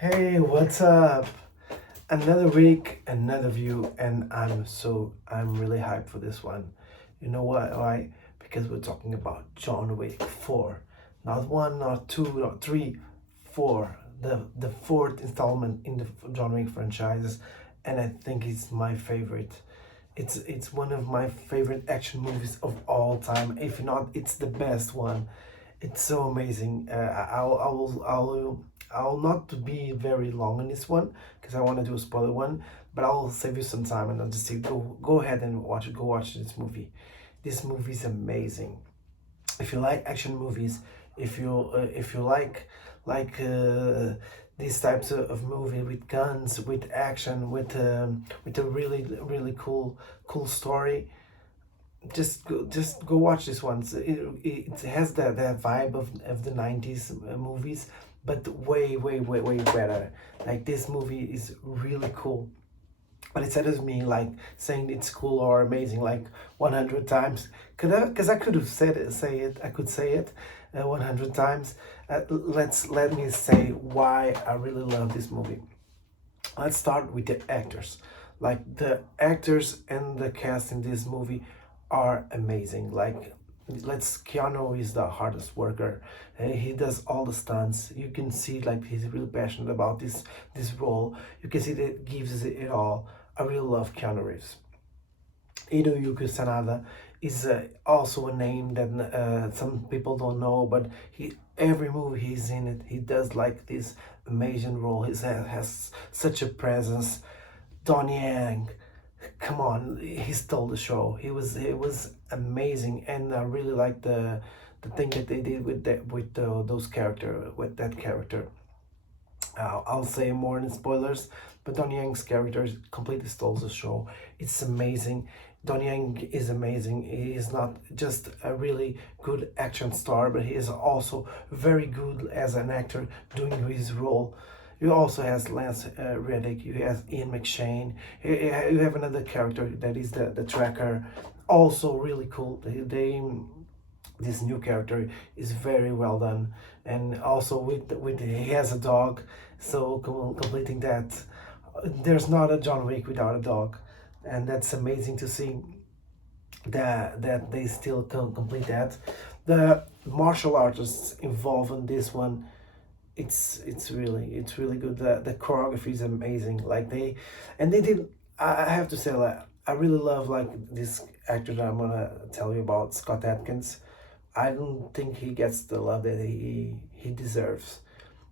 Hey, what's up? Another week, another view, and I'm really hyped for this one. You know what? Why? Because we're talking about John Wick 4. Not one, not two, not three, four. The fourth installment in the John Wick franchises, and I think it's my favorite. It's one of my favorite action movies of all time. If not, it's the best one. It's so amazing. I'll not to be very long in this one because I want to do a spoiler one, but I'll save you some time and I'll just say go ahead and watch it. Go watch this movie. This movie is amazing. If you like action movies, if you like these types of movie with guns, with action, with a really cool story, just go watch this one. It has that vibe of the 90s movies, but way better. Like this movie is really cool. But instead of me like saying it's cool or amazing like 100 times, because I could have I could say it 100 times. Let me say why I really love this movie. Let's start with the actors. Like the actors and the cast in this movie are amazing. Like let's Keanu is the hardest worker. He does all the stunts. You can see like he's really passionate about this role. You can see that it gives it all. I really love Keanu Reeves. Yuki Sanada is also a name that some people don't know, but he every movie he's in it, he does like this amazing role. Has such a presence. Donnie Yang, come on, he stole the show. He was amazing, and I really like the thing that they did with that character. I'll say more in spoilers, but Donnie Yang's character completely stole the show. It's amazing. Donnie Yang is amazing. He is not just a really good action star, but he is also very good as an actor doing his role. You also has Lance Reddick. You have Ian McShane. You have another character that is the tracker. Also really cool. They this new character is very well done, and also with he has a dog, so completing that, there's not a John Wick without a dog, and that's amazing to see that they still can complete that. The martial artists involved in this one, it's really good. The choreography is amazing. Like they did. I have to say, like, I really love like this actor that I'm gonna tell you about, Scott Atkins. I don't think he gets the love that he deserves.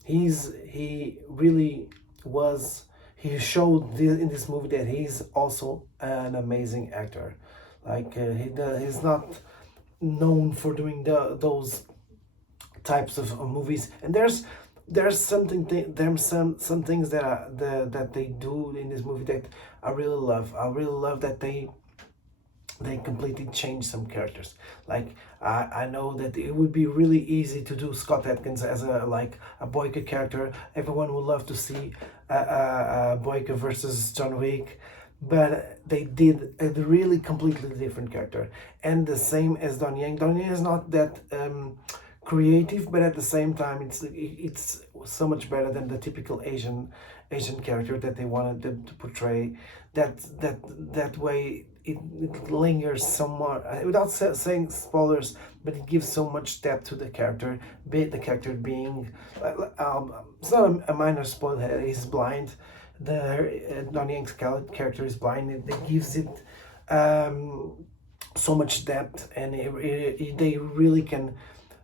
He really was. He showed in this movie that he's also an amazing actor. Like he's not known for doing those types of movies, and there's there's some things that they do in this movie that I really love. I really love that they completely changed some characters. Like I know that it would be really easy to do Scott Atkins as a Boyka character. Everyone would love to see Boyka versus John Wick, but they did a really completely different character. And the same as Don Yang. Don Yang is not that creative, but at the same time, it's so much better than the typical Asian character that they wanted them to portray. That way it lingers somewhat without saying spoilers, but it gives so much depth to the character. Be it the character being, it's not a minor spoiler. He's blind. The Donnie Yang's character is blind. It gives it so much depth, and they really can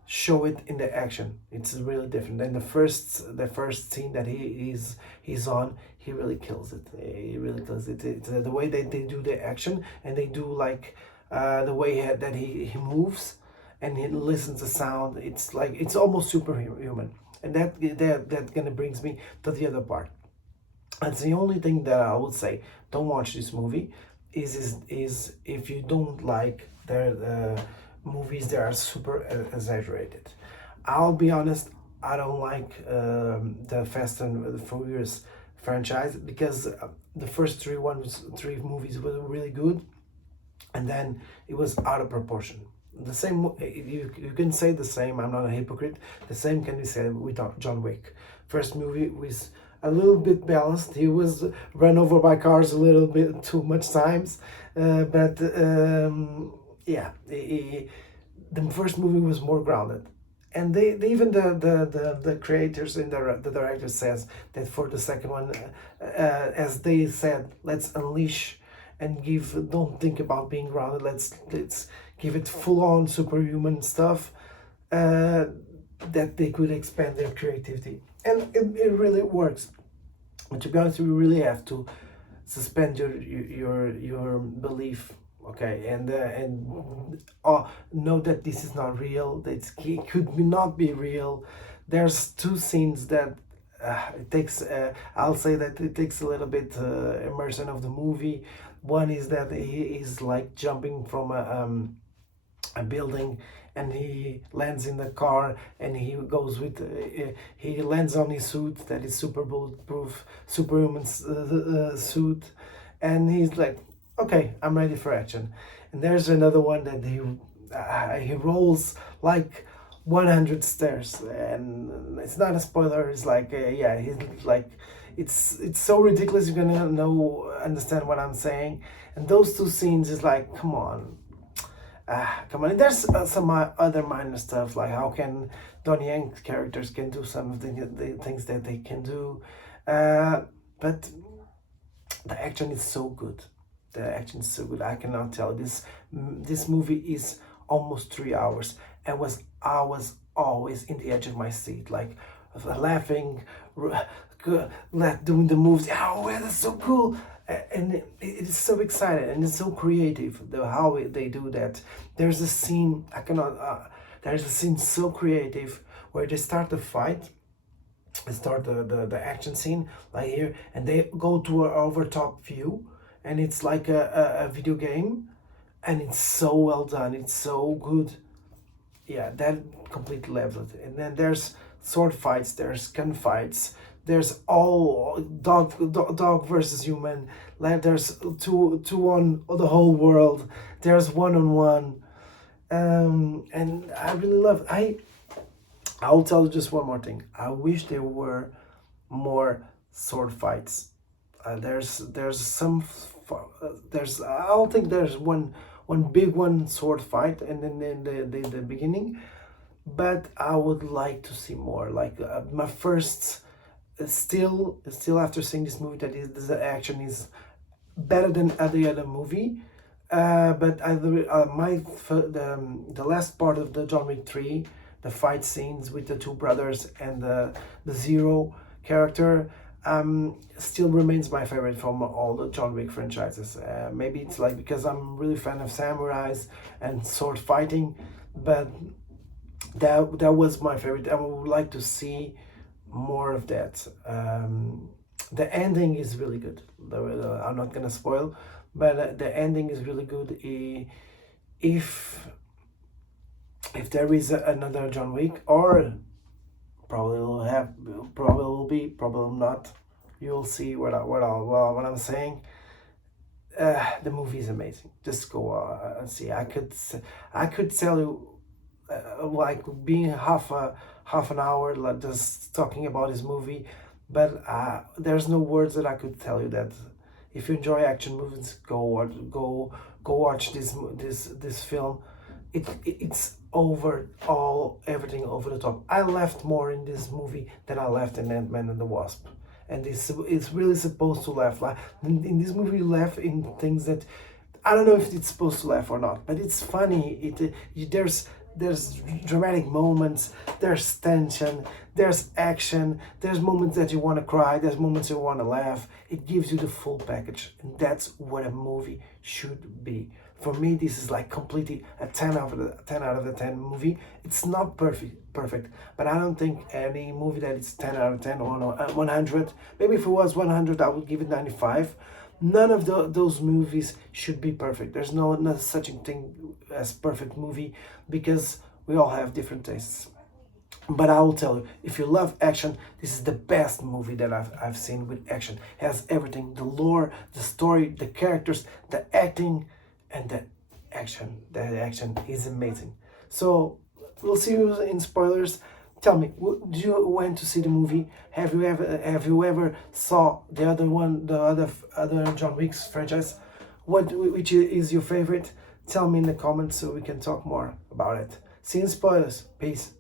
show it in the action. It's really different. And the first scene that he's on, he really kills it. He really kills it. It's the way that they do the action, and they do like the way that he moves, and he listens to sound. It's like it's almost superhuman. And that kind of brings me to the other part. That's the only thing that I would say. Don't watch this movie. Is if you don't like the movies that are super exaggerated. I'll be honest. I don't like the Fast and the Furious franchise because the first three movies were really good, and then it was out of proportion. The same, you can say the same. I'm not a hypocrite. The same can be said with John Wick. First movie was a little bit balanced. He was run over by cars a little bit too much times, but yeah, the first movie was more grounded. And they even the creators and the director says that for the second one, as they said, let's unleash and give. Don't think about being grounded. Let's give it full on superhuman stuff. Uh, that they could expand their creativity, and it really works. But to be honest, you really have to suspend your belief, okay, and know that this is not real, that it could not be real. There's two scenes that it takes I'll say that it takes a little bit immersion of the movie. One is that he is like jumping from a building, and he lands in the car, and he goes with he lands on his suit that is super bulletproof, superhuman suit, and he's like, okay, I'm ready for action. And there's another one that he rolls like 100 stairs, and it's not a spoiler. It's like yeah, he's like, it's so ridiculous, you're gonna understand what I'm saying. And those two scenes is like, come on, come on. And there's some other minor stuff, like how can Donnie Yen's characters can do some of the things that they can do, but the action is so good. The action is so good. I cannot tell. This movie is almost 3 hours. I was always in the edge of my seat, like laughing, doing the moves. Oh, that's so cool! And it is so exciting, and it's so creative. How they do that. There's a scene I cannot. There's a scene so creative where they start the fight. They start the action scene like here, and they go to an overtop view, and it's like a video game, and it's so well done. It's so good. Yeah, that completely levels it. And then there's sword fights, there's gun fights, there's all dog versus human. Like there's two on the whole world. There's one on one, and I really love. I'll tell you just one more thing. I wish there were more sword fights. There's some there's I don't think there's one big one sword fight, and then in the beginning, but I would like to see more. Like my first, still after seeing this movie, that is the action is better than the other movie. But the last part of the John Wick 3, the fight scenes with the two brothers and the Zero character, still remains my favorite from all the John Wick franchises. Maybe it's like because I'm really fan of samurais and sword fighting, but that was my favorite. I would like to see more of that. The ending is really good. I'm not gonna spoil, but the ending is really good. If there is another John Wick, or probably will be, probably not. You'll see what I'm saying. The movie is amazing. Just go and see. I could tell you, like being half an hour, like just talking about this movie, but there's no words that I could tell you that. If you enjoy action movies, go watch this film. It's everything over the top. I laughed more in this movie than I laughed in Ant-Man and the Wasp, and it's really supposed to laugh. Like in this movie, you laugh in things that I don't know if it's supposed to laugh or not, but it's funny. There's dramatic moments, there's tension, there's action, there's moments that you want to cry, there's moments you want to laugh. It gives you the full package, and that's what a movie should be. For me, this is like completely a 10 out of the 10 movie. It's not perfect, but I don't think any movie that is 10 out of 10 or 100, maybe if it was 100, I would give it 95. None of those movies should be perfect. There's no such a thing as perfect movie, because we all have different tastes. But I will tell you, if you love action, this is the best movie that I've seen with action. It has everything: the lore, the story, the characters, the acting, and the action. The action is amazing. So we'll see you in spoilers. Tell me, do you went to see the movie? Have you ever saw the other one, the other John Wick's franchise? Which is your favorite? Tell me in the comments so we can talk more about it. See you in spoilers. Peace.